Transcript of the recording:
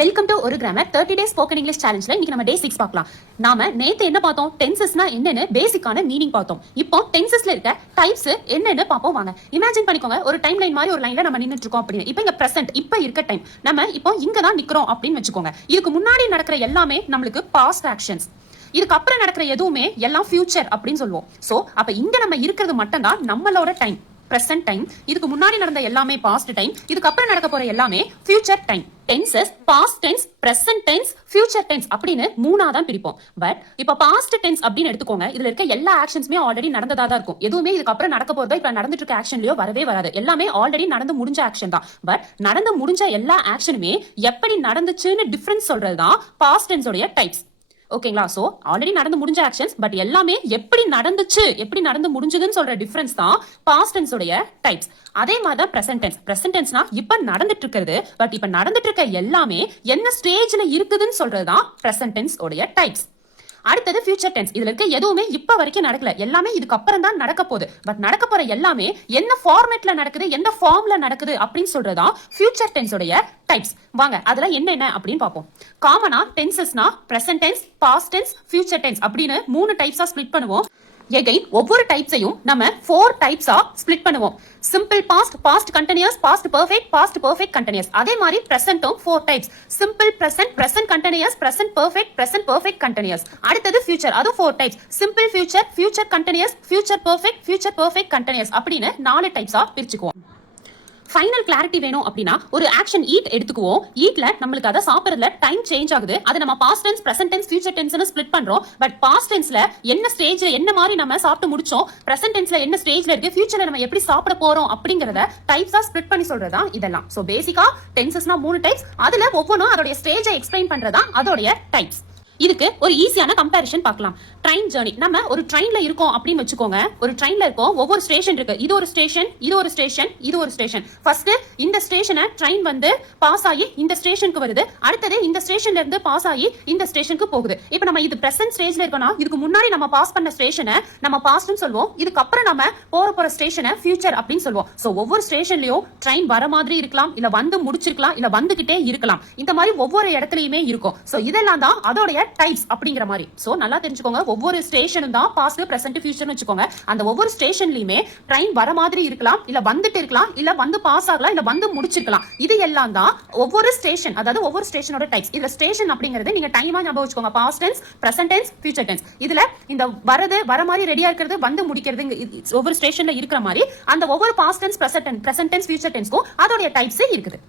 Welcome to ஒரு grammar 30 days spoken English சேலஞ்சில் இன்னைக்கு நம்ம டே 6 பார்க்கலாம். நாம நேத்து என்ன பார்த்தோம்? டென்சஸ்னா என்னன்னு பேசிக்கான மீனிங் பார்த்தோம். இப்போ டென்சஸ்ல இருக்க டைப்ஸ் என்னன்னு பார்ப்போம் வாங்க. இமேஜின் பண்ணிக்கோங்க, ஒரு டைம் லைன் மாதிரி ஒரு லைன்ல நம்ம நின்னுட்டு இருக்கோம் அப்படின்னு. இப்போ இங்க பிரசன்ட், இப்போ இருக்க டைம், நம்ம இப்போ இங்க தான் நிக்கிறோம் அப்படின்னு வச்சுக்கோங்க. இதுக்கு முன்னாடி நடக்கிற எல்லாமே நம்மளுக்கு பாஸ்ட் ஆக்ஷன்ஸ், இதுக்கு அப்புறம் நடக்கிற எதுவுமே எல்லாம் ஃபியூச்சர் அப்படின்னு சொல்லுவோம். சோ அப்ப இங்க நம்ம இருக்கிறது மட்டும் தான் நம்மளோட டைம், present டைம். இதுக்கு முன்னாடி நடந்த எல்லாமே பாஸ்ட் டைம், இதுக்கு அப்புறம் நடக்க போற எல்லாமே future time. Tenses past tense, present tense, future tense அப்படின்னு மூணா தான் பிரிப்போம். பட் இப்ப பாஸ்ட் டென்ஸ் அப்படின்னு எடுத்துக்கோங்க, இதுல இருக்க எல்லா ஆக்ஷன்ஸுமே ஆல்ரெடி நடந்ததா தான் இருக்கும். எதுவுமே இதுக்கு அப்புறம் நடக்க போறதா இப்ப நடந்துட்டு இருக்க ஆக்ஷன்லயோ வரவே வராது. எல்லாமே ஆல்ரெடி நடந்து முடிஞ்ச ஆக்ஷன் தான். பட் நடந்து முடிஞ்ச எல்லா ஆக்ஷனுமே எப்படி நடந்துச்சுன்னு டிஃபரன்ஸ் சொல்றதுதான் பாஸ்ட் டென்ஸ் உடைய டைப்ஸ். ஓகேங்களா? சோ ஆல்ரெடி நடந்து முடிஞ்ச ஆக்ஷன்ஸ், பட் எல்லாமே எப்படி நடந்துச்சு, எப்படி நடந்து முடிஞ்சதுன்னு சொல்ற டிஃபரன்ஸ் தான் பாஸ்ட் டென்ஸ் உடைய டைப்ஸ். அதே மாதிரி தான் பிரசன்ட் டென்ஸ். பிரசன்ட் டென்ஸ்னா இப்ப நடந்துட்டு இருக்கிறது, பட் இப்ப நடந்துட்டு இருக்க எல்லாமே என்ன ஸ்டேஜ்ல இருக்குதுன்னு சொல்றதுதான் பிரசன்ட் டென்ஸ் உடைய டைப்ஸ். அடுத்தது ஃபியூச்சர் டென்ஸ். இதுல இருக்க எதுவுமே இப்ப வரைக்கும் நடக்கல, எல்லாமே இதுக்கு அப்புறம் தான் நடக்க போகுது. பட் நடக்க போற எல்லாமே என்ன ஃபார்மேட்ல நடக்குது, என்ன ஃபார்ம்ல நடக்குது அப்படின்னு சொல்றதா ஃபியூச்சர் டென்ஸ் உடைய டைப்ஸ். வாங்க அதுல என்ன அப்படின்னு பார்ப்போம். காமனா டென்சஸ்னா present tense, past tense, future tense அப்படின்னு 3 டைப்ஸா ஸ்ப்ளிட் பண்ணுவோம். எகைன் ஒவ்வொரு டைப்ஸையும் நம்ம 4 டைப்ஸா ஸ்ப்ளிட் பண்ணுவோம். Simple past, past continuous, past perfect, past perfect continuous. அதே மாதிரி பிரசன்ட்டும் 4 types. Simple present, present continuous, present perfect, present perfect continuous. அடுத்தது ஃபியூச்சர், அதுவும் 4 types. Simple future, future continuous, future perfect, future perfect continuous அப்படின்னு 4 டைப்ஸா பிரிச்சுக்குவோம். Final clarity வேணும் அப்படின்னா ஒரு action eat எடுத்துக்குவோம். ஈட்ல நம்மளுக்கு அதை சாப்பிடுறதுல டைம் சேஞ்ச் ஆகுது. அதை நம்ம past tense, present tense, future டென்ஸ்னு ஸ்ப்ளிட் பண்றோம். பட் பாஸ்ட் டென்ஸ்ல என்ன ஸ்டேஜ்ல என்ன மாதிரி நம்ம சாப்பிட்டு முடிச்சோம், பிரசன்ட் டென்ஸ்ல என்ன ஸ்டேஜ்ல இருக்கு, ஃபியூச்சர்ல நம்ம எப்படி சாப்பிட போறோம் அப்படிங்கறத டைப்ஸா ஸ்ப்ளிட் பண்ணி சொல்றதா இதெல்லாம். சோ பேசிக்கா டென்சஸ்னா 3 டைப்ஸ், அதுல ஒவ்வொன்றும் அதோட ஸ்டேஜை எக்ஸ்பிளைன் பண்றதா அதோடைய டைப்ஸ். இதுக்கு ஒரு ஈஸியான கம்பேரிஷன் பார்க்கலாம். Train journey. நம்ம ஒரு ட்ரெயின்ல இருக்கோம் அப்படின்னு வச்சுக்கோங்க. ஒரு ட்ரெயின்ல இருக்கோம், ஒவ்வொரு ஸ்டேஷன் இருக்கு. இது ஒரு ஸ்டேஷன், இது ஒரு ஸ்டேஷன், இது ஒரு ஸ்டேஷன். ஃபர்ஸ்ட் இந்த ஸ்டேஷனை ட்ரெயின் வந்து பாஸ் ஆகி இந்த ஸ்டேஷனுக்கு வருது. அடுத்தது இந்த ஸ்டேஷன்ல இருந்து பாஸ் ஆகி இந்த ஸ்டேஷனுக்கு போகுது. இப்போ நம்ம இது பிரசன்ட் ஸ்டேஜ்ல இருக்கோம்னா, இதுக்கு முன்னாடி நம்ம பாஸ் பண்ண ஸ்டேஷனை நம்ம பாஸ்ட்னு சொல்லுவோம். இதுக்கு அப்புறம் நம்ம போற ஸ்டேஷனை ஃபியூச்சர் அப்படின்னு சொல்லுவோம். சோ ஒவ்வொரு ஸ்டேஷன்லயும் ட்ரெயின் வர மாதிரி இருக்கலாம், இல்ல வந்து முடிச்சிருக்கலாம், இல்ல வந்துகிட்டே இருக்கலாம். இந்த மாதிரி ஒவ்வொரு இடத்துலயுமே இருக்கும். சோ இதெல்லாம் தான் அதோடைய டைப்ஸ் அப்படிங்கிற மாதிரி. சோ நல்லா தெரிஞ்சுக்கோங்க, ஒவ்வொரு ஸ்டேஷனும் தான் பாஸ்ட், பிரசன்ட், ஃபியூச்சர்னு வச்சுக்கோங்க. அந்த ஒவ்வொரு ஸ்டேஷன்லயுமே ட்ரெயின் வர மாதிரி இருக்கலாம், இல்ல வந்துட்டு இருக்கலாம், இல்ல வந்து பாஸ் ஆகலாம், இல்ல வந்து முடிச்சிருக்கலாம். இது எல்லாம் தான் ஒவ்வொரு ஸ்டேஷன், அதாவது ஒவ்வொரு ஸ்டேஷனோட டைப்ஸ். இதுல ஸ்டேஷன் அப்படிங்கிறது நீங்க டைமா ஞாபகம் வச்சுக்கோங்க. Past tense, present tense, future tense. இதுல இந்த வர மாதிரி ரெடியா இருக்கிறது, வந்து முடிக்கிறது ஒவ்வொரு ஸ்டேஷன்ல இருக்கிற மாதிரி அந்த ஒவ்வொரு past tense, present tense, future டென்ஸ்க்கும் அதோட டைப்ஸ் இருக்குது.